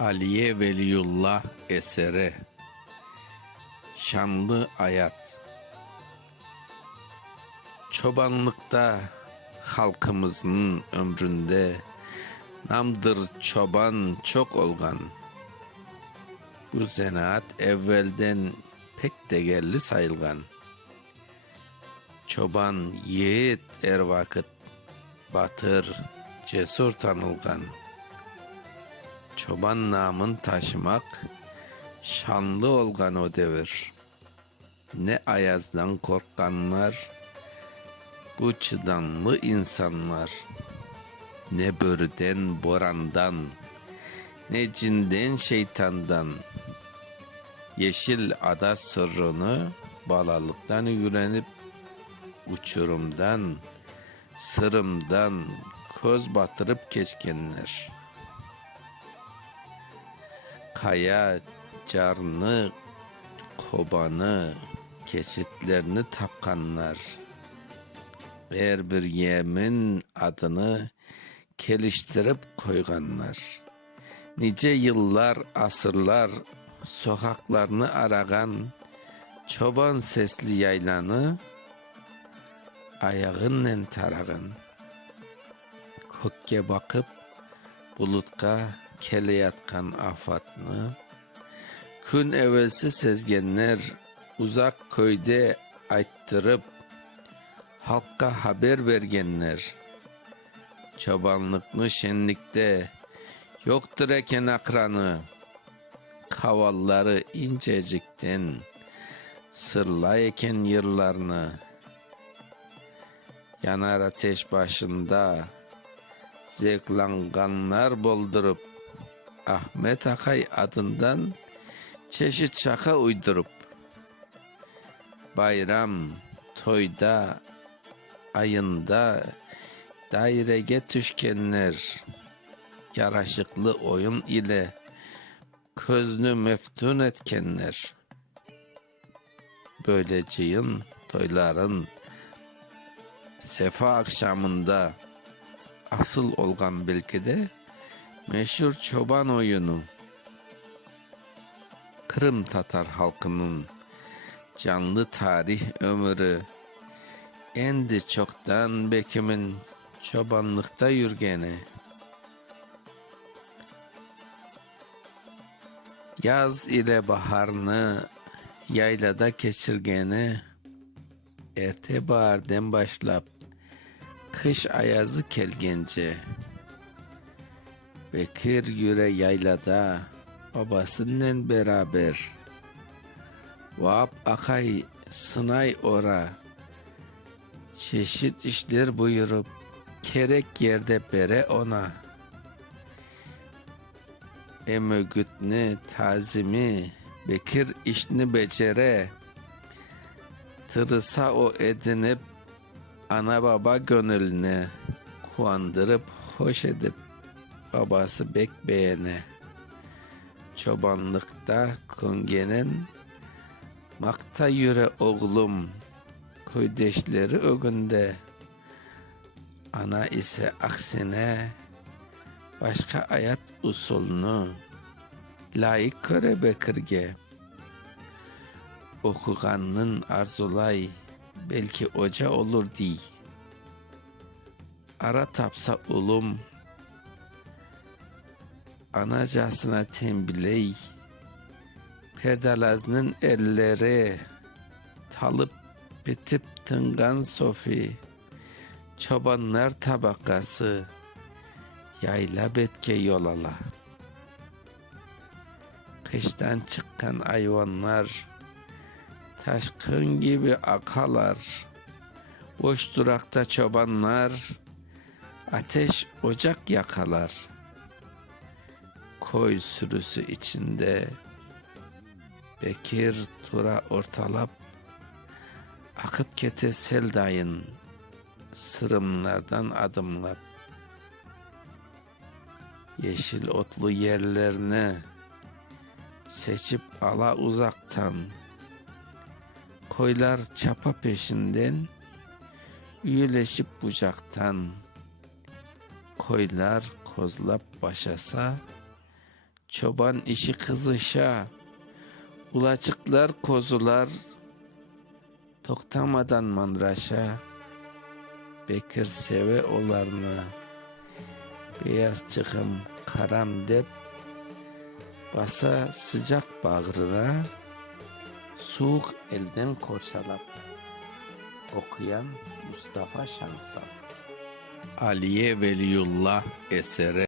Aliye Veliyullah eseri Şanlı Hayat. Çobanlıkta halkımızın ömründe namdır çoban çok olgan. Bu zanaat evvelden pek değerli sayılgan. Çoban yiğit er vakit, batır cesur tanılgan. Çoban namın taşımak şanlı olgan o devir. Ne ayazdan korkanlar, bu çıdanlı insanlar. Ne börüden borandan, ne cinden şeytandan. Yeşil ada sırrını balalıktan öğrenip, uçurumdan, sırımdan köz batırıp geçkenler. Kaya, carnı, kobanı, keçitlerini tapkanlar. Her bir yemin adını geliştirip koyganlar. Nice yıllar, asırlar sokaklarını aragan çoban sesli yaylanı ayağınla taragan. Kökke bakıp bulutka kele yatkan afatını, gün evvelsi sezgenler uzak köyde ayttırıp halka haber vergenler. Çobanlıklı şenlikte yoktur eken akranı, kavalları incecikten sırla eken yırlarını. Yanar ateş başında zevklanganlar boldurup, Ahmet Akay adından çeşit şaka uydurup, bayram, toyda, ayında dairege düşkenler, yaraşıklı oyun ile közünü meftun etkenler. Böyleceyin toyların sefa akşamında asıl olgan belki de meşhur çoban oyunu. Kırım Tatar halkının canlı tarih ömrü endi çoktan bekimin çobanlıkta yürgeni. Yaz ile baharını yaylada geçirgeni, ertebahardan başlap kış ayazı kelgence. Bekir yüre yaylada babasından beraber, Vahap Akay sınay ora, çeşit işler buyurup kerek yerde bere ona. Emögütni tazimi Bekir işini becere, tırısa o edinip ana baba gönlüne kuandırıp hoş edip babası bek beğene. Çobanlıkta kungenen makta yüre oğlum, köydeşleri ögünde. Ana ise aksine başka hayat usulünü layık göre Bekir'ge. Okuganın arzulay belki oca olur di. Ara tapsa ulum, anacasına tembiley. Perdalazının elleri talıp bitip tıngan sofi. Çobanlar tabakası yayla betke yolala. Kıştan çıkan hayvanlar taşkın gibi akalar. Boş durakta çobanlar ateş ocak yakalar. Koy sürüsü içinde Bekir tura ortalap, akıp kete seldayın sırımlardan adımlap. Yeşil otlu yerlerini seçip ala uzaktan, koylar çapa peşinden üyeleşip bucaktan. Koylar kozlap başasa Çoban işi kızışa, ulacıklar kozular, toktamadan mandraşa, Bekir seve olarını, beyaz çıkım karam dep, basa sıcak bağrına, soğuk elden korşalap. Okuyan Mustafa Şansal. Aliye Veliyullah eseri.